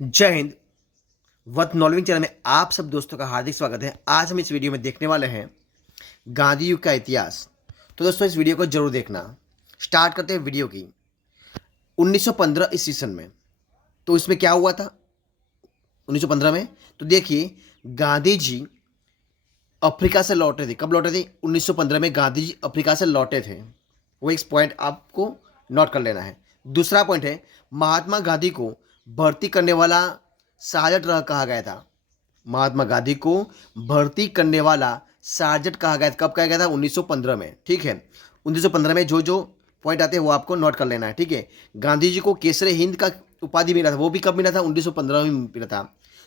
जय हिंद। वत नॉलेजिंग चैनल में आप सब दोस्तों का हार्दिक स्वागत है। आज हम इस वीडियो में देखने वाले हैं गांधी युग का इतिहास। तो दोस्तों इस वीडियो को जरूर देखना। स्टार्ट करते हैं वीडियो की। 1915 ईस्वी सन में तो इसमें क्या हुआ था 1915 में। तो देखिए, गांधी जी अफ्रीका से लौटे थे। कब लौटे थे? 1915 में गांधी जी अफ्रीका से लौटे थे। वो एक पॉइंट आपको नोट कर लेना है। दूसरा पॉइंट है, महात्मा गांधी को भर्ती करने वाला सार्जेंट कहा गया था। महात्मा गांधी को भर्ती करने वाला सार्जेंट कहा गया था। कब कहा गया था? 1915 में। ठीक है, 1915 में जो जो पॉइंट आते हैं वो आपको नोट कर लेना है। ठीक है, गांधी जी को केसरे हिंद का उपाधि मिला था। वो भी कब मिला था? 1915 में मिला था।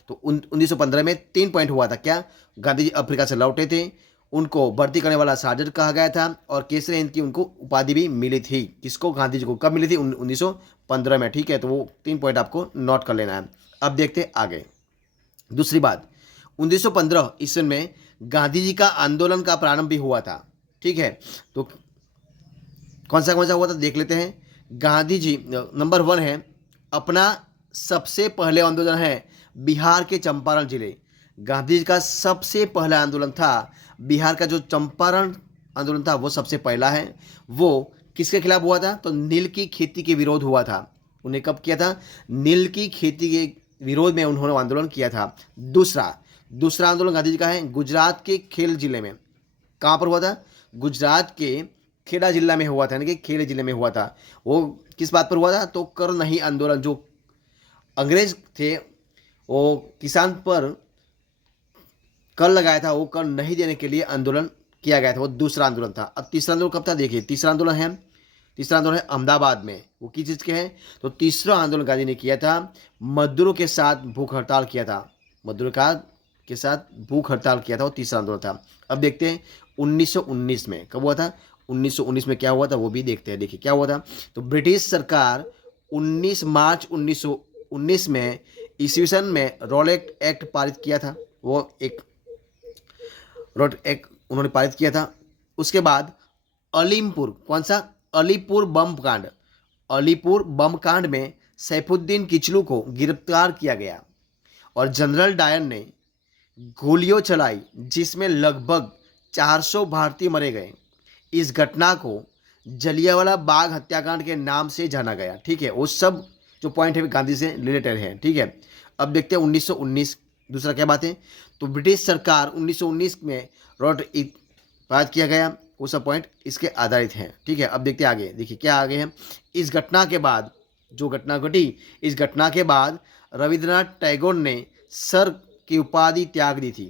तो 1915 में 3 पॉइंट हुआ था। क्या? गांधी जी अफ्रीका से लौटे थे, उनको भर्ती करने वाला सार्जेंट कहा गया था, और केसरी हिंद की उनको उपाधि भी मिली थी। किसको? गांधी जी को। कब मिली थी? 1915 में। ठीक है, तो वो 3 पॉइंट आपको नोट कर लेना है। अब देखते हैं आगे। दूसरी बात, 1915 ईस्वी में गांधी जी का आंदोलन का प्रारंभ भी हुआ था। ठीक है, तो कौन सा हुआ था देख लेते हैं। गांधी जी नंबर 1 है, अपना सबसे पहले आंदोलन है बिहार के चंपारण जिले। गांधी जी का सबसे पहला आंदोलन था बिहार का, जो चंपारण आंदोलन था वो सबसे पहला है। वो किसके खिलाफ हुआ था? तो नील की खेती के विरोध हुआ था। उन्हें कब किया था? नील की खेती के विरोध में उन्होंने आंदोलन किया था। दूसरा दूसरा आंदोलन गांधी जी का है गुजरात के खेल जिले में। कहाँ पर हुआ था? गुजरात के खेड़ा जिला में हुआ था, यानी कि खेड़े जिले में हुआ था। वो किस बात पर हुआ था? तो कर नहीं आंदोलन। जो अंग्रेज थे वो किसान पर कर लगाया था, वो कर नहीं देने के लिए आंदोलन किया गया था। वो दूसरा आंदोलन था। अब तीसरा आंदोलन कब था? देखिए, तीसरा आंदोलन है अहमदाबाद में। वो किस चीज़ के हैं? तो तीसरा आंदोलन गांधी ने किया था, मजदूरों के साथ भूख हड़ताल किया था। मजदूरों के साथ भूख हड़ताल किया था, वो तीसरा आंदोलन था। अब देखते हैं 1919 में कब हुआ था। 1919 में क्या हुआ था वो भी देखते हैं। देखिए क्या हुआ था। तो ब्रिटिश सरकार 19 मार्च 1919 में ईस्वी सन में रॉलेट एक्ट पारित किया था। वो एक रोड एक उन्होंने पारित किया था। उसके बाद अलीमपुर, कौन सा? अलीपुर बम कांड। अलीपुर बम कांड में सैफुद्दीन किचलू को गिरफ्तार किया गया और जनरल डायर ने गोलियों चलाई, जिसमें लगभग 400 भारतीय मरे गए। इस घटना को जलियांवाला बाग हत्याकांड के नाम से जाना गया। ठीक है, वो सब जो पॉइंट है गांधी से रिलेटेड है। ठीक है, अब देखते हैं 1919। दूसरा क्या बात है? तो ब्रिटिश सरकार 1919 में रॉट पारित किया गया। वो सब पॉइंट इसके आधारित हैं। ठीक है, अब देखते हैं आगे। देखिए क्या आगे है। इस घटना के बाद, जो घटना घटी, इस घटना के बाद रविंद्रनाथ टैगोर ने सर की उपाधि त्याग दी थी।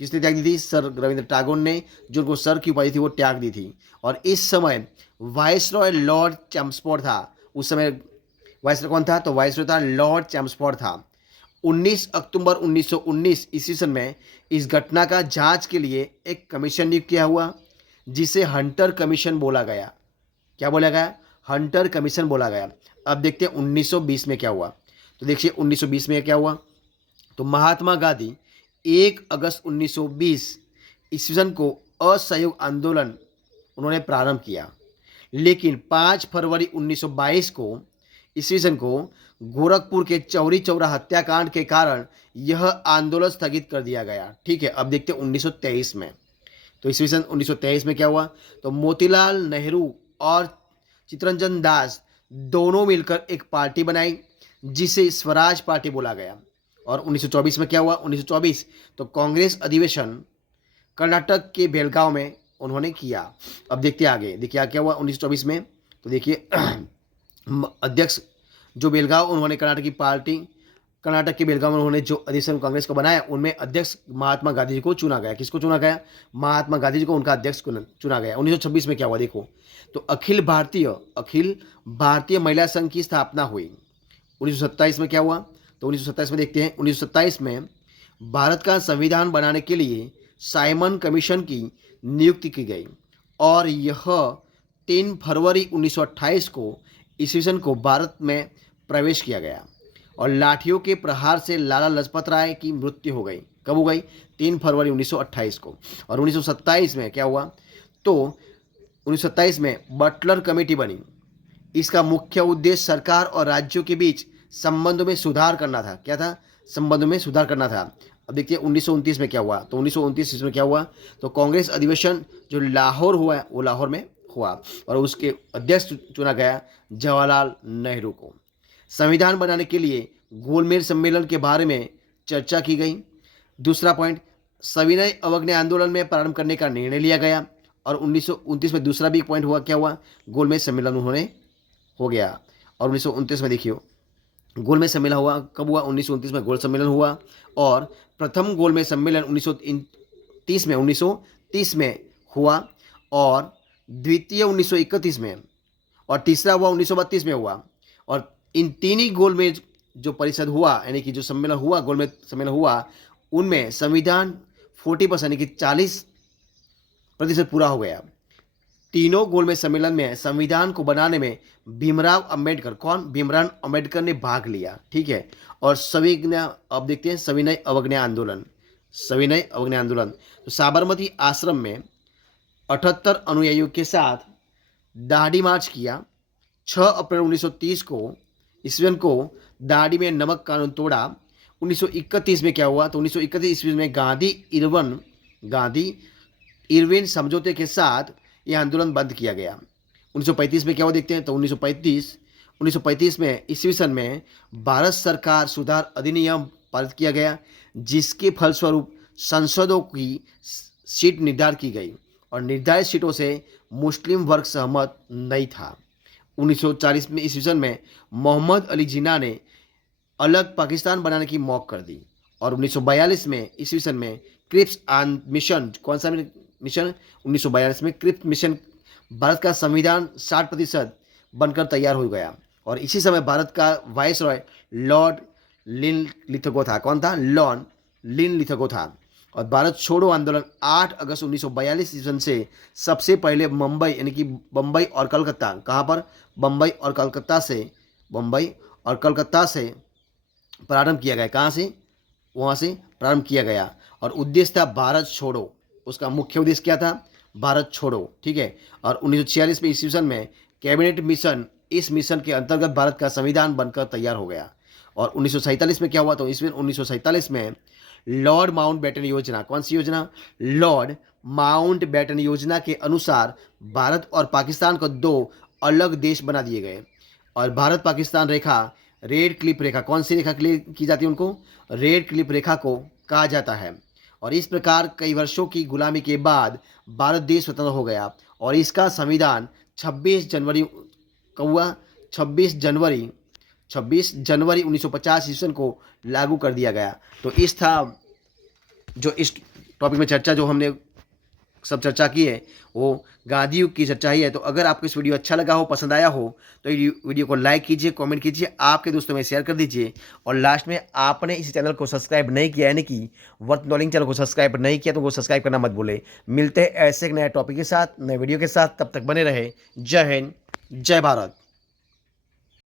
किसने त्याग दी थी? सर रविंद्र टैगोर ने, जो उनको सर की उपाधि थी वो त्याग दी थी। और इस समय वाइसरॉय लॉर्ड चैम्स्फोर्ड था। उस समय वाइसरॉय कौन था? तो वाइसरॉय था लॉर्ड चैम्स्फोर्ड था। 19 अक्टूबर 1919 ईस्वी सन में इस घटना का जांच के लिए एक कमीशन नियुक्त किया हुआ, जिसे हंटर कमीशन बोला गया। क्या बोला गया? हंटर कमीशन बोला गया। अब देखते हैं 1920 में क्या हुआ। तो देखिए 1920 में क्या हुआ। तो महात्मा गांधी 1 अगस्त 1920 ईस्वी सन को असहयोग आंदोलन उन्होंने प्रारंभ किया, लेकिन 5 फरवरी 1922 को ईस्वी सन को गोरखपुर के चौरी चौरा हत्याकांड के कारण यह आंदोलन स्थगित कर दिया गया। ठीक है, अब देखते हैं 1923 में। तो ईस्वी सन 1923 में क्या हुआ। तो मोतीलाल नेहरू और चित्तरंजन दास दोनों मिलकर एक पार्टी बनाई, जिसे स्वराज पार्टी बोला गया। और 1924 में क्या हुआ। 1924 तो कांग्रेस अधिवेशन कर्नाटक के बेलगांव में उन्होंने किया। अब देखते हैं आगे। देखिए क्या हुआ 1924 में। तो देखिए अध्यक्ष जो बेलगांव, उन्होंने कर्नाटक के बेलगांव में उन्होंने जो अधिवेशन कांग्रेस को बनाया, उनमें अध्यक्ष महात्मा गांधी जी को चुना गया। किसको चुना गया? महात्मा गांधी जी को उनका अध्यक्ष चुना गया। 1926 में क्या हुआ देखो। तो अखिल भारतीय महिला संघ की स्थापना हुई। 1927 में क्या हुआ। तो 1927 में देखते हैं। 1927 में भारत का संविधान बनाने के लिए साइमन कमीशन की नियुक्ति की गई, और यह 3 फरवरी 1928 को ईस्वी सन को भारत में प्रवेश किया गया। और लाठियों के प्रहार से लाला लाजपत राय की मृत्यु हो गई। कब हो गई? 3 फरवरी 1928 को। और 1927 में क्या हुआ। तो 1927 में बटलर कमेटी बनी। इसका मुख्य उद्देश्य सरकार और राज्यों के बीच संबंधों में सुधार करना था। क्या था? संबंधों में सुधार करना था। अब देखिए 1929 में क्या हुआ। तो 1929 में क्या हुआ, तो कांग्रेस अधिवेशन जो लाहौर हुआ है वो लाहौर में हुआ और उसके अध्यक्ष चुना गया जवाहरलाल नेहरू को। संविधान बनाने के लिए गोलमेज सम्मेलन के बारे में चर्चा की गई। दूसरा पॉइंट, सविनय अवज्ञा आंदोलन में प्रारंभ करने का निर्णय लिया गया। और 1929 में दूसरा भी पॉइंट हुआ, क्या हुआ, गोलमेज सम्मेलन उन्होंने हो गया। और 1929 में देखिए गोलमेज सम्मेलन हुआ। कब हुआ? 1929 में गोल सम्मेलन हुआ। और प्रथम गोलमेज सम्मेलन 1930 में हुआ और द्वितीय 1931 में और तीसरा हुआ 1932 में हुआ। और इन तीन ही गोलमेज जो परिषद हुआ यानी कि जो सम्मेलन हुआ, गोलमेज सम्मेलन हुआ, उनमें संविधान 40% यानी कि 40% पूरा हो गया। तीनों गोलमेज सम्मेलन में संविधान को बनाने में भीमराव अंबेडकर, कौन? भीमराव अंबेडकर ने भाग लिया। ठीक है। और अब देखते हैं सविनय अवज्ञा आंदोलन। सविनय अवज्ञा आंदोलन, तो साबरमती आश्रम में 78 अनुयायियों के साथ दाढ़ी मार्च किया। 6 अप्रैल 1930 को ईस्वी को दाढ़ी में नमक कानून तोड़ा। 1931 में क्या हुआ, तो 1931 ईस्वी में गांधी इरविन समझौते के साथ यह आंदोलन बंद किया गया। 1935 में क्या हुआ देखते हैं। तो 1935 में ईस्वी सन में भारत सरकार सुधार अधिनियम पारित किया गया, जिसके फलस्वरूप संसदों की सीट निर्धारित की गई और निर्धारित सीटों से मुस्लिम वर्ग सहमत नहीं था। 1940 में ईस्वी सन में मोहम्मद अली जिन्ना ने अलग पाकिस्तान बनाने की मौक कर दी। और 1942 में ईस्वी सन में क्रिप्स मिशन, कौन सा मिशन? 1942 में क्रिप्स मिशन, भारत का संविधान 60% बनकर तैयार हो गया। और इसी समय भारत का वायसरॉय लॉर्ड लिनलिथगो था। कौन था? लॉर्ड लिनलिथगो था। और भारत छोड़ो आंदोलन 8 अगस्त 1942 ईस्वी से सबसे पहले मुंबई यानी कि बम्बई और कलकत्ता, कहाँ पर? बम्बई और कलकत्ता से प्रारंभ किया गया। कहाँ से? वहाँ से प्रारंभ किया गया। और उद्देश्य था भारत छोड़ो। उसका मुख्य उद्देश्य क्या था? भारत छोड़ो। ठीक है। और 1946 में ईस्वी सन में कैबिनेट मिशन, इस मिशन के अंतर्गत भारत का संविधान बनकर तैयार हो गया। और 1947 में क्या हुआ, तो ईस्वी 1947 में लॉर्ड माउंटबेटन योजना, कौन सी योजना? लॉर्ड माउंटबेटन योजना के अनुसार भारत और पाकिस्तान को 2 अलग देश बना दिए गए। और भारत पाकिस्तान रेखा, रेड क्लिप रेखा, कौन सी रेखा क्लियर की जाती है? उनको रेड क्लिप रेखा को कहा जाता है। और इस प्रकार कई वर्षों की गुलामी के बाद भारत देश स्वतंत्र हो गया और इसका संविधान 26 जनवरी कब हुआ? 26 जनवरी 1950 ईस्वी को लागू कर दिया गया। तो इस था जो इस टॉपिक में चर्चा जो हमने सब चर्चा की है वो गांधी युग की चर्चा ही है। तो अगर आपको इस वीडियो अच्छा लगा हो, पसंद आया हो, तो वीडियो को लाइक कीजिए, कमेंट कीजिए, आपके दोस्तों में शेयर कर दीजिए। और लास्ट में आपने इस चैनल को सब्सक्राइब नहीं किया यानी कि वर्थ नॉलेज चैनल को सब्सक्राइब नहीं किया तो वो सब्सक्राइब करना मत भूले। मिलते हैं ऐसे एक नए टॉपिक के साथ, नए वीडियो के साथ, तब तक बने रहे। जय हिंद, जय भारत।